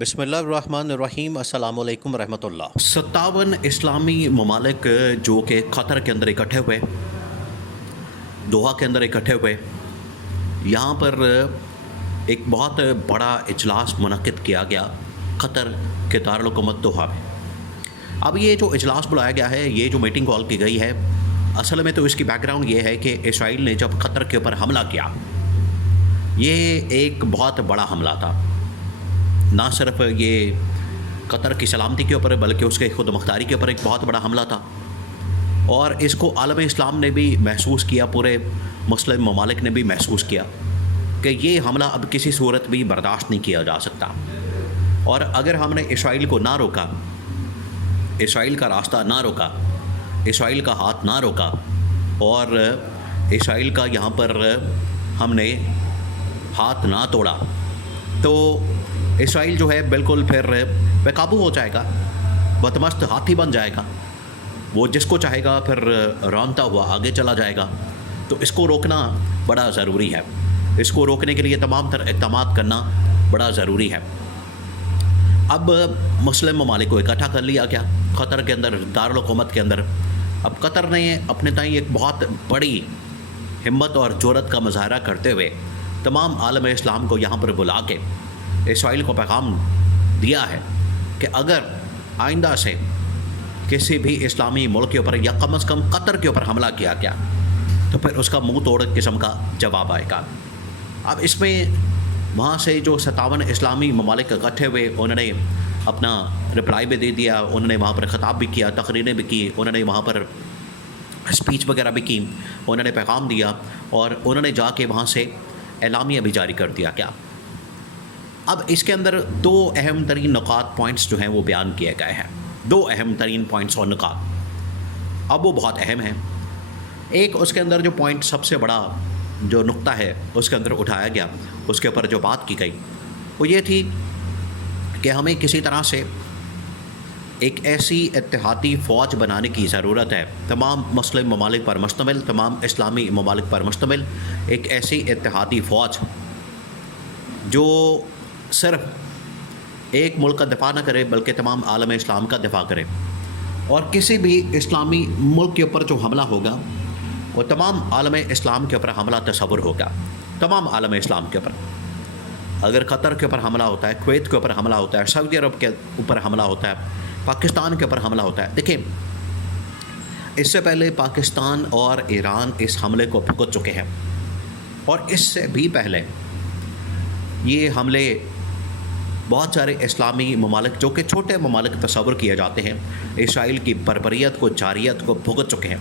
بسم اللہ الرحمن الرحیم۔ السلام علیکم ورحمۃ اللہ۔ 57 اسلامی ممالک جو کہ قطر کے اندر اکٹھے ہوئے، دوحہ کے اندر اکٹھے ہوئے، یہاں پر ایک بہت بڑا اجلاس منعقد کیا گیا قطر کے دارالحکومت دوحہ میں۔ اب یہ جو اجلاس بلایا گیا ہے، یہ جو میٹنگ کال کی گئی ہے، اصل میں تو اس کی بیک گراؤنڈ یہ ہے کہ اسرائیل نے جب قطر کے اوپر حملہ کیا، یہ ایک بہت بڑا حملہ تھا۔ نہ صرف یہ قطر کی سلامتی کے اوپر بلکہ اس کے خود مختاری کے اوپر ایک بہت بڑا حملہ تھا، اور اس کو عالم اسلام نے بھی محسوس کیا، پورے مسلم ممالک نے بھی محسوس کیا کہ یہ حملہ اب کسی صورت بھی برداشت نہیں کیا جا سکتا، اور اگر ہم نے اسرائیل کو نہ روکا، اسرائیل کا راستہ نہ روکا، اسرائیل کا ہاتھ نہ روکا، اور اسرائیل کا یہاں پر ہم نے ہاتھ نہ توڑا، تو اسرائیل جو ہے بالکل پھر بے قابو ہو جائے گا، بدمست ہاتھی بن جائے گا، وہ جس کو چاہے گا پھر رونتا ہوا آگے چلا جائے گا۔ تو اس کو روکنا بڑا ضروری ہے، اس کو روکنے کے لیے تمام تر اقدامات کرنا بڑا ضروری ہے۔ اب مسلم ممالک کو اکٹھا کر لیا گیا قطر کے اندر، دارالحکومت کے اندر۔ اب قطر نے اپنے تئیں ایک بہت بڑی ہمت اور جرأت کا مظاہرہ کرتے ہوئے تمام عالم اسلام کو یہاں پر بلا کے اسرائیل کو پیغام دیا ہے کہ اگر آئندہ سے کسی بھی اسلامی ملک کے اوپر یا کم از کم قطر کے اوپر حملہ کیا گیا تو پھر اس کا منہ توڑ قسم کا جواب آئے گا۔ اب اس میں وہاں سے جو 57 اسلامی ممالک اکٹھے ہوئے، انہوں نے اپنا رپلائی بھی دے دیا، انہوں نے وہاں پر خطاب بھی کیا، تقریریں بھی کی، انہوں نے وہاں پر اسپیچ وغیرہ بھی کی، انہوں نے پیغام دیا، اور انہوں نے جا کے وہاں سے اعلامیہ بھی جاری کر دیا گیا۔ اب اس کے اندر دو اہم ترین نکات پوائنٹس جو ہیں وہ بیان کیے گئے ہیں، دو اہم ترین پوائنٹس اور نکات، اب وہ بہت اہم ہیں۔ ایک اس کے اندر جو پوائنٹ سب سے بڑا جو نقطہ ہے اس کے اندر اٹھایا گیا، اس کے اوپر جو بات کی گئی وہ یہ تھی کہ ہمیں کسی طرح سے ایک ایسی اتحادی فوج بنانے کی ضرورت ہے، تمام مسلم ممالک پر مشتمل، تمام اسلامی ممالک پر مشتمل ایک ایسی اتحادی فوج جو صرف ایک ملک کا دفاع نہ کرے بلکہ تمام عالم اسلام کا دفاع کرے، اور کسی بھی اسلامی ملک کے اوپر جو حملہ ہوگا وہ تمام عالم اسلام کے اوپر حملہ تصور ہوگا، تمام عالم اسلام کے اوپر۔ اگر قطر کے اوپر حملہ ہوتا ہے، کویت کے اوپر حملہ ہوتا ہے، سعودی عرب کے اوپر حملہ ہوتا ہے، پاکستان کے اوپر حملہ ہوتا ہے، دیکھیں اس سے پہلے پاکستان اور ایران اس حملے کو بھگت چکے ہیں، اور اس سے بھی پہلے یہ حملے بہت سارے اسلامی ممالک جو کہ چھوٹے ممالک تصور کیے جاتے ہیں، اسرائیل کی بربریت کو، جاریت کو بھگت چکے ہیں،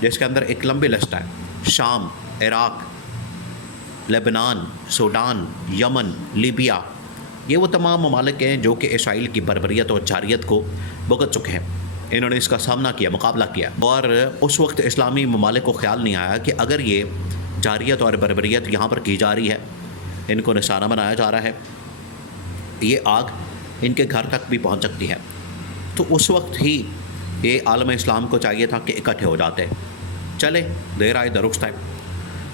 جس کے اندر ایک لمبی لسٹ ہے: شام، عراق، لبنان، سوڈان، یمن، لیبیا۔ یہ وہ تمام ممالک ہیں جو کہ اسرائیل کی بربریت اور جاریت کو بھگت چکے ہیں، انہوں نے اس کا سامنا کیا، مقابلہ کیا، اور اس وقت اسلامی ممالک کو خیال نہیں آیا کہ اگر یہ جاریت اور بربریت یہاں پر کی جا رہی ہے، ان کو نشانہ بنایا جا رہا ہے، یہ آگ ان کے گھر تک بھی پہنچ سکتی ہے، تو اس وقت ہی یہ عالم اسلام کو چاہیے تھا کہ اکٹھے ہو جاتے۔ چلے دیر آئے درست ہے۔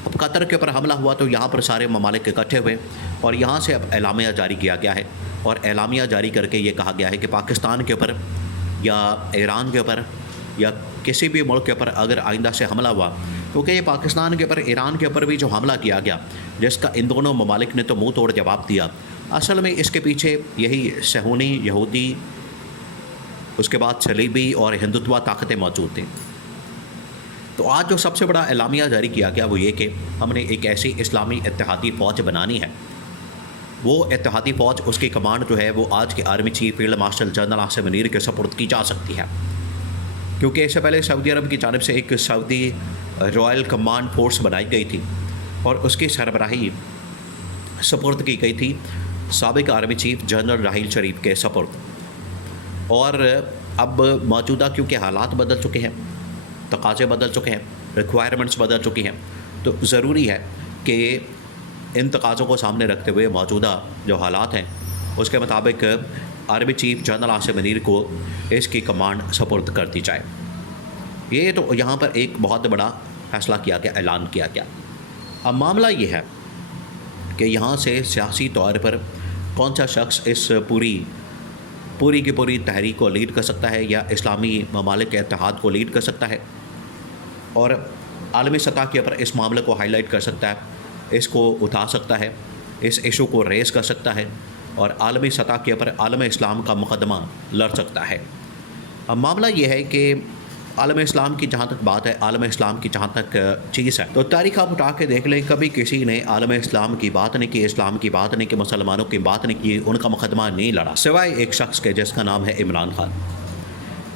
اب قطر کے اوپر حملہ ہوا تو یہاں پر سارے ممالک اکٹھے ہوئے، اور یہاں سے اب اعلامیہ جاری کیا گیا ہے، اور اعلامیہ جاری کر کے یہ کہا گیا ہے کہ پاکستان کے اوپر یا ایران کے اوپر یا کسی بھی ملک کے اوپر اگر آئندہ سے حملہ ہوا، کیونکہ یہ پاکستان کے اوپر، ایران کے اوپر بھی جو حملہ کیا گیا جس کا ان دونوں ممالک نے تو منہ توڑ جواب دیا، اصل میں اس کے پیچھے یہی صہیونی، یہودی، اس کے بعد صلیبی اور ہندوتوا طاقتیں موجود تھیں۔ تو آج جو سب سے بڑا اعلامیہ جاری کیا گیا وہ یہ کہ ہم نے ایک ایسی اسلامی اتحادی فوج بنانی ہے۔ وہ اتحادی فوج، اس کی کمانڈ جو ہے وہ آج کے army chief field marshal general Asim Munir کے سپرد کی جا سکتی ہے، کیونکہ اس سے پہلے سعودی عرب کی جانب سے ایک سعودی رائل کمانڈ فورس بنائی گئی تھی، اور اس کی سربراہی سپرد کی گئی تھی سابق army chief general Raheel Sharif کے سپرد۔ اور اب موجودہ کیونکہ حالات بدل چکے ہیں، تقاضے بدل چکے ہیں، ریکوائرمنٹس بدل چکی ہیں، تو ضروری ہے کہ ان تقاضوں کو سامنے رکھتے ہوئے موجودہ جو حالات ہیں اس کے مطابق army chief general Asim Munir کو اس کی کمانڈ سپرد کر دی جائے۔ یہ تو یہاں پر ایک بہت بڑا فیصلہ کیا گیا، اعلان کیا گیا۔ اب معاملہ یہ ہے کہ یہاں سے سیاسی طور پر کون سا شخص اس پوری کی پوری تحریک کو لیڈ کر سکتا ہے یا اسلامی ممالک کے اتحاد کو لیڈ کر سکتا ہے اور عالمی سطح کے اوپر اس معاملے کو ہائی لائٹ کر سکتا ہے، اس کو اٹھا سکتا ہے، اس ایشو کو ریز کر سکتا ہے اور عالمی سطح کے اوپر عالم اسلام کا مقدمہ لڑ سکتا ہے۔ اب معاملہ یہ ہے کہ عالم اسلام کی جہاں تک بات ہے، عالم اسلام کی جہاں تک چیز ہے، تو تاریخ آپ اٹھا کے دیکھ لیں، کبھی کسی نے عالم اسلام کی بات نہیں کی، اسلام کی بات نہیں کی، مسلمانوں کی بات نہیں کی، ان کا مقدمہ نہیں لڑا، سوائے ایک شخص کے جس کا نام ہے عمران خان۔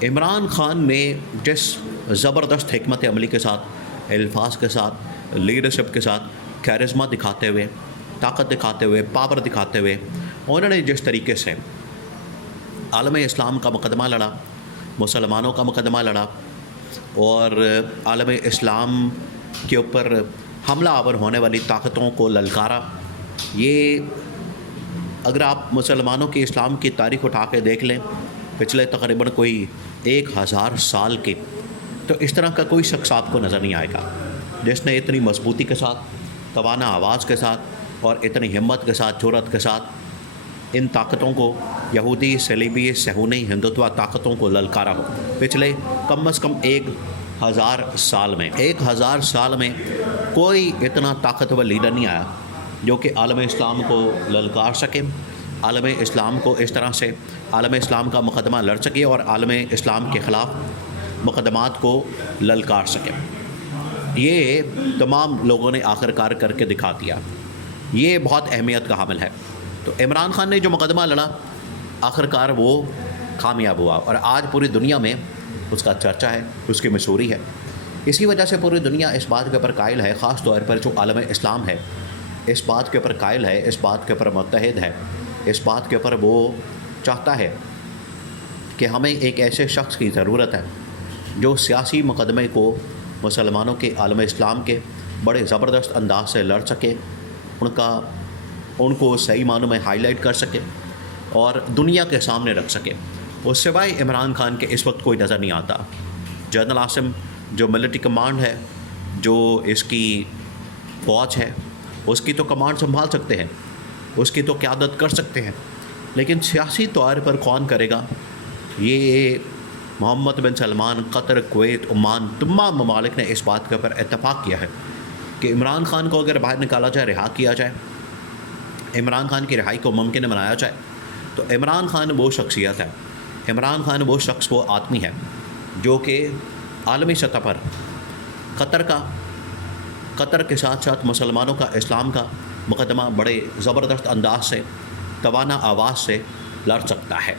عمران خان نے جس زبردست حکمت عملی کے ساتھ، الفاظ کے ساتھ، لیڈرشپ کے ساتھ، کیرزما دکھاتے ہوئے، طاقت دکھاتے ہوئے، پاور دکھاتے ہوئے، انہوں نے جس طریقے سے عالم اسلام کا مقدمہ لڑا، مسلمانوں کا مقدمہ لڑا اور عالم اسلام کے اوپر حملہ آور ہونے والی طاقتوں کو للکارا، یہ اگر آپ مسلمانوں کی اسلام کی تاریخ اٹھا کے دیکھ لیں پچھلے تقریباً کوئی 1000 سال کے، تو اس طرح کا کوئی شخص آپ کو نظر نہیں آئے گا جس نے اتنی مضبوطی کے ساتھ، توانا آواز کے ساتھ اور اتنی ہمت کے ساتھ، جرأت کے ساتھ ان طاقتوں کو، یہودی، صلیبی، صہیونی، ہندوتوا طاقتوں کو للکارا ہو پچھلے کم از کم 1000 سال میں۔ 1000 سال میں کوئی اتنا طاقتور لیڈر نہیں آیا جو کہ عالم اسلام کو للکار سکے، عالم اسلام کو اس طرح سے عالم اسلام کا مقدمہ لڑ سکے اور عالم اسلام کے خلاف مقدمات کو للکار سکے۔ یہ تمام لوگوں نے آخر کار کر کے دکھا دیا، یہ بہت اہمیت کا حامل ہے۔ تو عمران خان نے جو مقدمہ لڑا آخر کار وہ کامیاب ہوا اور آج پوری دنیا میں اس کا چرچا ہے، اس کی مشہوری ہے۔ اسی وجہ سے پوری دنیا اس بات کے اوپر قائل ہے، خاص طور پر جو عالم اسلام ہے اس بات کے اوپر قائل ہے، اس بات کے اوپر متحد ہے، اس بات کے اوپر وہ چاہتا ہے کہ ہمیں ایک ایسے شخص کی ضرورت ہے جو سیاسی مقدمے کو مسلمانوں کے، عالم اسلام کے بڑے زبردست انداز سے لڑ سکے، ان کو صحیح معنوں میں ہائی لائٹ کر سکے اور دنیا کے سامنے رکھ سکے۔ اس سوائے عمران خان کے اس وقت کوئی نظر نہیں آتا۔ جنرل عاصم جو ملٹری کمانڈ ہے، جو اس کی فوج ہے، اس کی تو کمانڈ سنبھال سکتے ہیں، اس کی تو قیادت کر سکتے ہیں، لیکن سیاسی طور پر کون کرے گا؟ یہ محمد بن سلمان، قطر، کویت، عمان، تمام ممالک نے اس بات کے اوپر اتفاق کیا ہے کہ عمران خان کو اگر باہر نکالا جائے، رہا کیا جائے، عمران خان کی رہائی کو ممکن بنایا جائے، تو عمران خان وہ شخصیت ہے، عمران خان وہ شخص، وہ آدمی ہے جو کہ عالمی سطح پر قطر کے ساتھ ساتھ مسلمانوں کا، اسلام کا مقدمہ بڑے زبردست انداز سے، توانا آواز سے لڑ سکتا ہے۔